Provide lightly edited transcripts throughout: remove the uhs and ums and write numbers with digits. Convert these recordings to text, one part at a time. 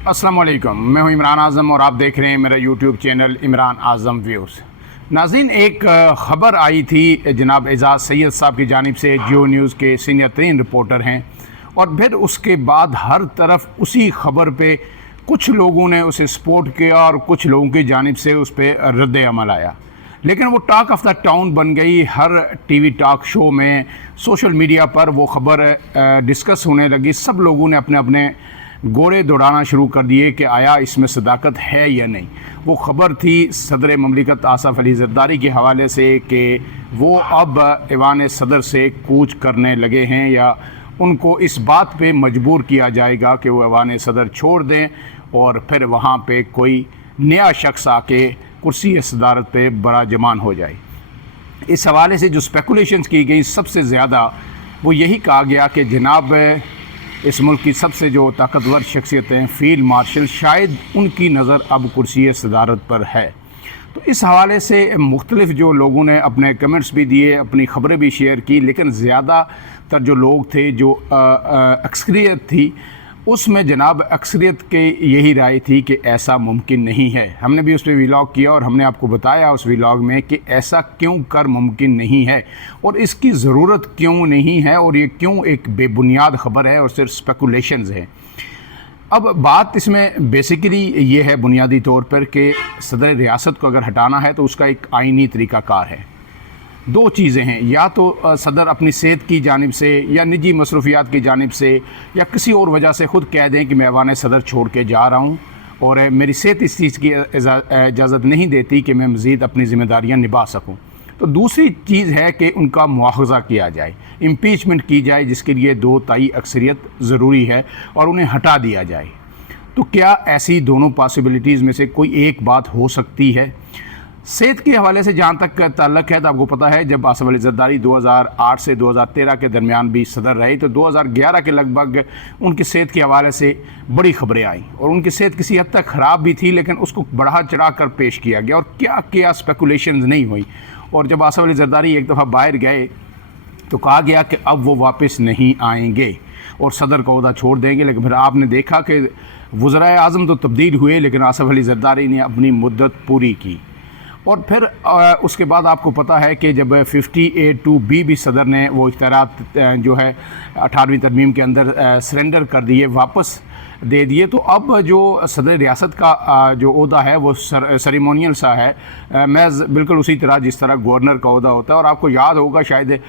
अस्सलाम वालेकुम, मैं हूं इमरान आज़म और आप देख रहे हैं मेरा यूट्यूब चैनल इमरान आज़म व्यूज़। नाज़रीन, एक ख़बर आई थी जनाब एजाज़ सैयद साहब की जानिब से, जियो न्यूज़ के सीनियर तरीन रिपोर्टर हैं, और फिर उसके बाद हर तरफ उसी ख़बर पे कुछ लोगों ने उसे सपोर्ट किया और कुछ लोगों की जानिब से उस पर रद्द अमल आया। लेकिन वो टॉक ऑफ द टाउन बन गई। हर टीवी टॉक शो में, सोशल मीडिया पर वो ख़बर डिस्कस होने लगी। सब लोगों ने अपने अपने गोरे दौड़ाना शुरू कर दिए कि आया इसमें सदाकत है या नहीं। वो ख़बर थी सदर ममलिकत आसफ अली ज़रदारी के हवाले से कि वो अब ऐवान सदर से कूच करने लगे हैं या उनको इस बात पे मजबूर किया जाएगा कि वो ऐवान सदर छोड़ दें और फिर वहाँ पे कोई नया शख्स आके कुर्सी सदारत पे बड़ा जमान हो जाए। इस हवाले से जो स्पेकुलेशंस की गई, सबसे ज़्यादा वो यही कहा गया कि जनाब इस मुल्क की सबसे जो ताकतवर शख्सियतें फील्ड मार्शल, शायद उनकी नज़र अब कुर्सी सदारत पर है। तो इस हवाले से मुख्तलिफ़ जो लोगों ने अपने कमेंट्स भी दिए, अपनी ख़बरें भी शेयर की, लेकिन ज़्यादातर जो लोग थे, जो अक्सरियत थी, उसमें जनाब अक्सरियत के यही राय थी कि ऐसा मुमकिन नहीं है। हमने भी उस पर व्लॉग किया और हमने आपको बताया उस व्लॉग में कि ऐसा क्यों कर मुमकिन नहीं है और इसकी ज़रूरत क्यों नहीं है और ये क्यों एक बेबुनियाद ख़बर है और सिर्फ स्पेकुलेशंस हैं। अब बात इसमें बेसिकली ये है बुनियादी तौर पर कि सदर रियासत को अगर हटाना है तो उसका एक आइनी तरीक़ाकार है। दो चीज़ें हैं, या तो सदर अपनी सेहत की जानिब से या निजी मसरूफियात की जानिब से या किसी और वजह से ख़ुद कह दें कि मैं ऐवान सदर छोड़ के जा रहा हूँ और मेरी सेहत इस चीज़ की इजाज़त नहीं देती कि मैं मज़ीद अपनी ज़िम्मेदारियाँ निभा सकूँ। तो दूसरी चीज़ है कि उनका मुआवज़ा किया जाए, इम्पीचमेंट की जाए, जिसके लिए 2/3 अक्सरियत ज़रूरी है और उन्हें हटा दिया जाए। तो क्या ऐसी दोनों पॉसिबिलिटीज़ में से कोई एक बात हो सकती है? सेहत के हवाले से जहाँ तक ताल्लुक़ है तो आपको पता है जब आसफ अली ज़रदारी 2008 से 2013 के दरमियान भी सदर रहे तो 2011 के लगभग उनकी सेहत के हवाले से बड़ी ख़बरें आईं और उनकी सेहत किसी हद तक ख़राब भी थी, लेकिन उसको बढ़ा चढ़ा कर पेश किया गया और क्या क्या स्पेकुलेशंस नहीं हुई। और जब आसफ अली ज़रदारी एक दफ़ा बाहर गए तो कहा गया कि अब वो वापस नहीं आएंगे और सदर का ओहदा छोड़ देंगे। लेकिन फिर आपने देखा कि वज़राए आज़म तो तब्दील हुए, लेकिन आसफ अली ज़रदारी ने अपनी मुद्दत पूरी की। और फिर उसके बाद आपको पता है कि जब 58(2)B भी सदर ने वो इख्तियारात जो है 18वीं तरमीम के अंदर सरेंडर कर दिए, वापस दे दिए। तो अब जो सदर रियासत का जो ओहदा है वो सेरेमोनियल सा है, महज बिल्कुल उसी तरह जिस तरह गवर्नर का ओहदा होता है। और आपको याद होगा शायद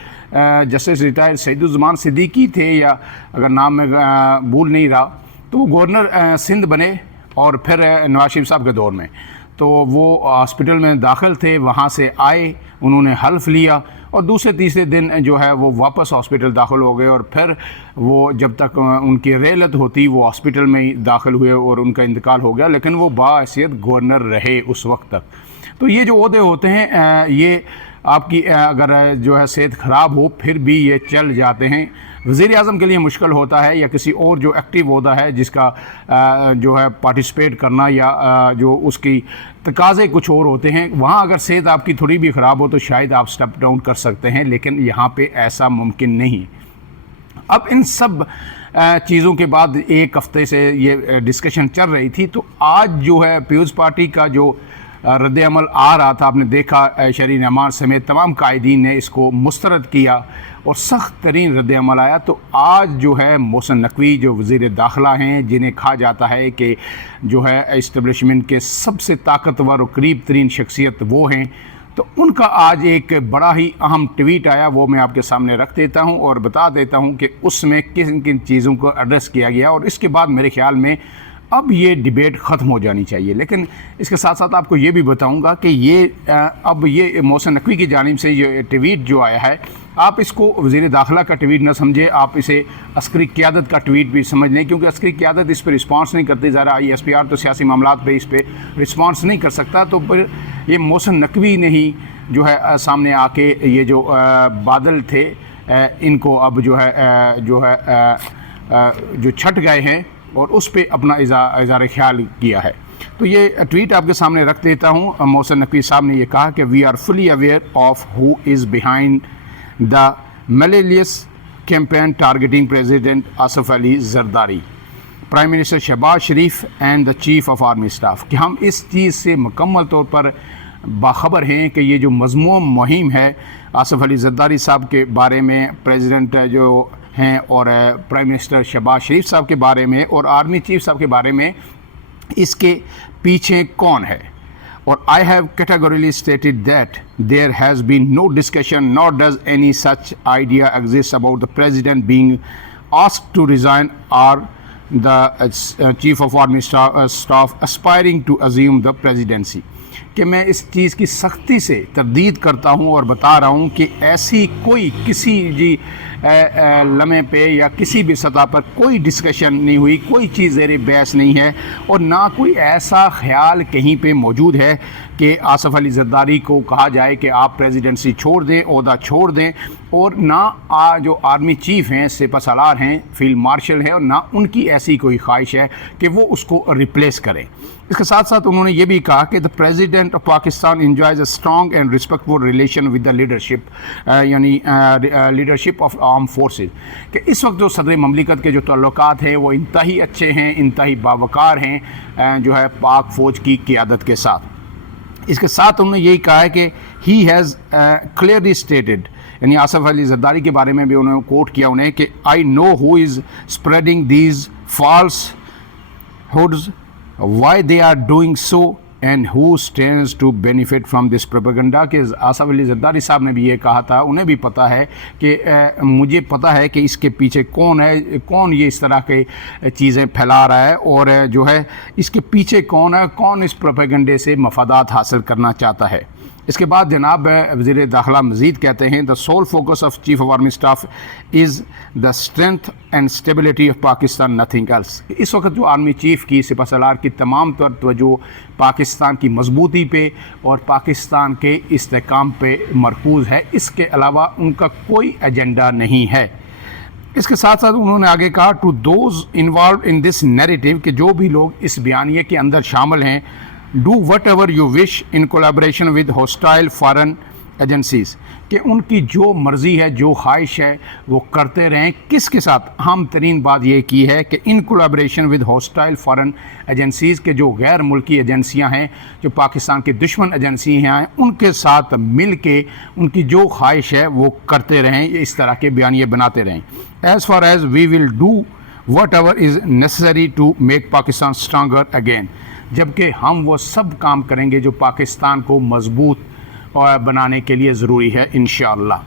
जस्टिस रिटायर्ड सईदुज़्ज़मान सिद्दीकी थे, या अगर नाम में भूल नहीं रहा, तो वो गवर्नर सिंध बने और फिर नवाज शरीफ साहब के दौर में तो वो हॉस्पिटल में दाखिल थे, वहाँ से आए, उन्होंने हल्फ लिया और दूसरे तीसरे दिन जो है वो वापस हॉस्पिटल दाखिल हो गए और फिर वो जब तक उनकी रेलत होती वो हॉस्पिटल में ही दाखिल हुए और उनका इंतकाल हो गया, लेकिन वो बाहैसियत गवर्नर रहे उस वक्त तक। तो ये जो ओहदे होते हैं ये आपकी अगर जो है सेहत ख़राब हो फिर भी ये चल जाते हैं। वज़ीर आज़म के लिए मुश्किल होता है या किसी और जो एक्टिव ओहदा है जिसका जो है पार्टिसिपेट करना या जो उसकी तकाज़े कुछ और होते हैं, वहाँ अगर सेहत आपकी थोड़ी भी ख़राब हो तो शायद आप स्टेप डाउन कर सकते हैं, लेकिन यहाँ पे ऐसा मुमकिन नहीं। अब इन सब चीज़ों के बाद एक हफ़्ते से ये डिस्कशन चल रही थी, तो आज जो है पीपल्स पार्टी का जो रद्द अमल आ रहा था, आपने देखा शरीन अमान समेत तमाम कायदीन ने इसको मुस्तरद किया और सख्त तरीन रद्द अमल आया। तो आज जो है मोहसिन नकवी जो वज़ीर दाखिला हैं, जिन्हें कहा जाता है कि जो है इस्टेब्लिशमेंट के सबसे ताकतवर और करीब तरीन शख्सियत वो हैं, तो उनका आज एक बड़ा ही अहम ट्वीट आया, वो मैं आपके सामने रख देता हूँ और बता देता हूँ कि उसमें किन किन चीज़ों को एड्रेस किया गया। और इसके बाद मेरे ख़्याल में अब ये डिबेट ख़त्म हो जानी चाहिए। लेकिन इसके साथ साथ आपको ये भी बताऊंगा कि ये अब ये मोहसिन नकवी की जानिब से ये ट्वीट जो आया है, आप इसको वज़ीर दाखिला का ट्वीट ना समझें, आप इसे अस्करी क़यादत का ट्वीट भी समझ लें, क्योंकि अस्करी क़यादत इस पर रिस्पांस नहीं करती। ज़रा ISPR तो सियासी मामलात पे इस पर रिस्पांस नहीं कर सकता, तो फिर ये मोहसिन नकवी ने ही जो है सामने आके ये जो बादल थे इनको अब जो छट गए हैं और उस पर अपना इज़हार ख्याल किया है। तो ये ट्वीट आपके सामने रख देता हूँ। मोहसिन नकवी साहब ने ये कहा कि we are fully aware of who is behind the malicious campaign targeting President Asif Ali Zardari. Prime minister Shahbaz Sharif and the chief of army staff कि हम इस चीज़ से मुकम्मल तौर पर बाखबर हैं कि ये जो मज़मूम मुहिम है आसिफ अली ज़रदारी साहब के बारे में, प्रेसिडेंट जो हैं और प्राइम मिनिस्टर शहबाज शरीफ साहब के बारे में और आर्मी चीफ साहब के बारे में, इसके पीछे कौन है। और I have categorically stated that there has been no discussion not does any such idea exist about the president being asked to resign or the chief of army staff aspiring to assume the presidency कि मैं इस चीज़ की सख्ती से तरदीद करता हूँ और बता रहा हूँ कि ऐसी कोई किसी जी लम्हे पे या किसी भी सतह पर कोई डिस्कशन नहीं हुई, कोई चीज़ ज़ेर बहस नहीं है और ना कोई ऐसा ख्याल कहीं पे मौजूद है कि आसिफ अली ज़रदारी को कहा जाए कि आप प्रेसिडेंसी छोड़ दें, ओहदा छोड़ दें। और ना जो आर्मी चीफ हैं, सिपह सालार हैं, फील्ड मार्शल हैं, और ना उनकी ऐसी कोई ख्वाहिश है कि वो उसको रिप्लेस करें। इसके साथ साथ उन्होंने ये भी कहा कि the president of Pakistan enjoys a strong and respectful relation with the leadership यानी लीडरशिप ऑफ आर्म फोर्सेस कि इस वक्त जो सदर ममलिकत के जो ताल्लुकात हैं वो इंतहाई अच्छे हैं, इंतहाई बावकार हैं जो है पाक फ़ौज की क़ियादत के साथ। इसके साथ उन्होंने यही कहा है कि ही हैज़ क्लियरली स्टेटेड यानी आसिफ अली ज़रदारी के बारे में भी उन्होंने कोट किया उन्हें कि I know who is spreading these falsehoods why they are doing so and who stands to benefit from this propaganda कि आसिफ अली ज़रदारी साहब ने भी ये कहा था, उन्हें भी पता है कि मुझे पता है कि इसके पीछे कौन है, कौन ये इस तरह के चीज़ें फैला रहा है और जो है इसके पीछे कौन है, कौन इस प्रोपेगंडे से मफादात हासिल करना चाहता है। इसके बाद जनाब वज़ीर दाखिला मज़ीद कहते हैं the sole focus of chief of army staff is the strength and stability of Pakistan nothing else. इस वक्त जो आर्मी चीफ़ की सिपह सालार की तमाम तवज्जो पाकिस्तान की मजबूती पे और पाकिस्तान के इस्तेहकाम पे मरकूज़ है, इसके अलावा उनका कोई एजेंडा नहीं है। इसके साथ साथ उन्होंने आगे कहा to those involved in this narrative कि जो भी लोग इस बयानिए के अंदर शामिल हैं, do what ever you wish in collaboration with hostile foreign agencies कि उनकी जो मर्ज़ी है, जो ख्वाहिश है वो करते रहें। किसके साथ? अहम तरीन बात ये की है कि in collaboration with hostile foreign agencies के जो गैर मुल्की एजेंसियां हैं, जो पाकिस्तान की दुश्मन एजेंसियां हैं, उनके साथ मिल के उनकी जो ख्वाहिश है वो करते रहें, इस तरह के बयानिए बनाते रहें। As far as we will do whatever is necessary to make Pakistan stronger again, जबकि हम वो सब काम करेंगे जो पाकिस्तान को मजबूत और बनाने के लिए ज़रूरी है इंशाअल्लाह।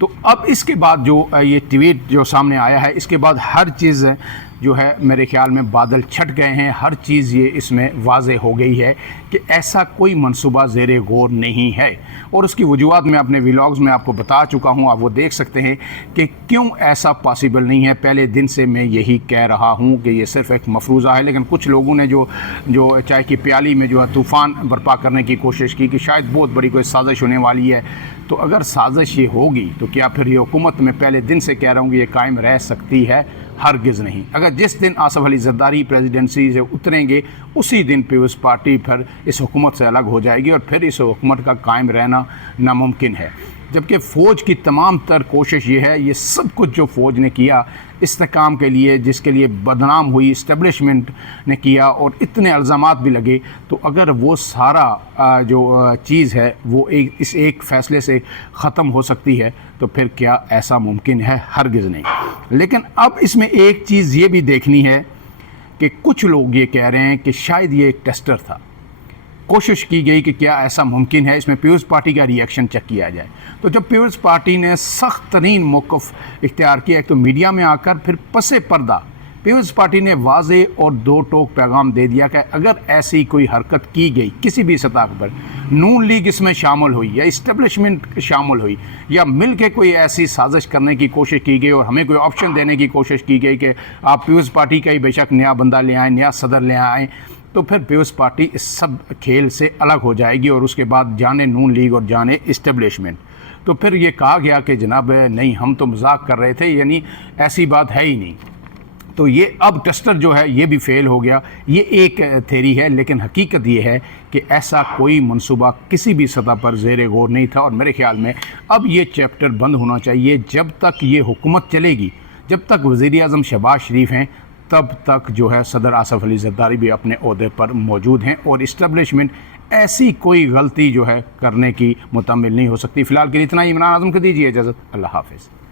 तो अब इसके बाद जो ये ट्वीट जो सामने आया है, इसके बाद हर चीज़ जो है मेरे ख्याल में बादल छट गए हैं, हर चीज़ ये इसमें वाज़े हो गई है कि ऐसा कोई मंसूबा ज़ेरे गौर नहीं है। और उसकी वजूहत मैं अपने व्लॉग्स में आपको बता चुका हूँ, आप वो देख सकते हैं कि क्यों ऐसा पॉसिबल नहीं है। पहले दिन से मैं यही कह रहा हूँ कि ये सिर्फ़ एक मफरूज़ा है, लेकिन कुछ लोगों ने जो चाय की प्याली में जो है तूफ़ान बर्पा करने की कोशिश की कि शायद बहुत बड़ी कोई साजिश होने वाली है। तो अगर साजिश ये होगी तो क्या फिर ये हुकूमत, मैं पहले दिन से कह रहा हूँ कि ये कायम रह सकती है? हरगिज़ नहीं। अगर जिस दिन आसिफ अली ज़रदारी प्रेसिडेंसी से उतरेंगे उसी दिन पीपल्स पार्टी फिर इस हुकूमत से अलग हो जाएगी और फिर इस हुकूमत का कायम रहना नामुमकिन है। जबकि फ़ौज की तमाम तर कोशिश ये है, ये सब कुछ जो फ़ौज ने किया इस्तेहकाम के लिए, जिसके लिए बदनाम हुई इस्टेब्लिशमेंट ने किया और इतने इल्ज़ामात भी लगे, तो अगर वो सारा जो चीज़ है वो इस एक फ़ैसले से ख़त्म हो सकती है तो फिर क्या ऐसा मुमकिन है? हरगिज़ नहीं। लेकिन अब इसमें एक चीज़ ये भी देखनी है कि कुछ लोग ये कह रहे हैं कि शायद ये एक टेस्टर था, कोशिश की गई कि क्या ऐसा मुमकिन है, इसमें पीपल्स पार्टी का रिएक्शन चेक किया जाए। तो जब पीपल्स पार्टी ने सख्त तरीन मौक़िफ़ इख्तियार किया, एक तो मीडिया में आकर, फिर पसे पर्दा पीपल्स पार्टी ने वाज़े और दो टोक पैगाम दे दिया कि अगर ऐसी कोई हरकत की गई किसी भी सतह पर, नून लीग इसमें शामिल हुई या इस्टेब्लिशमेंट शामिल हुई या मिल के कोई ऐसी साजिश करने की कोशिश की गई और हमें कोई ऑप्शन देने की कोशिश की गई कि आप पीपल्स पार्टी का ही बेशक नया बंदा ले आएँ, नया सदर ले आएँ, तो फिर पीपल्स पार्टी इस सब खेल से अलग हो जाएगी और उसके बाद जाने नून लीग और जाने इस्टेब्लिशमेंट। तो फिर ये कहा गया कि जनाब नहीं, हम तो मजाक कर रहे थे, यानी ऐसी बात है ही नहीं। तो ये अब टेस्टर जो है ये भी फेल हो गया। ये एक थेरी है, लेकिन हकीकत ये है कि ऐसा कोई मंसूबा किसी भी सतह पर ज़ेरे गौर नहीं था। और मेरे ख्याल में अब ये चैप्टर बंद होना चाहिए। जब तक ये हुकूमत चलेगी, जब तक वज़ीर आज़म शहबाज शरीफ हैं, تب تک جو ہے صدر آصف علی زرداری بھی اپنے عہدے پر موجود ہیں اور اسٹیبلشمنٹ ایسی کوئی غلطی جو ہے کرنے کی متحمل نہیں ہو سکتی۔ فی الحال کے لیے اتنا ہی۔ عمران اعظم کو دیجیے اجازت، اللہ حافظ۔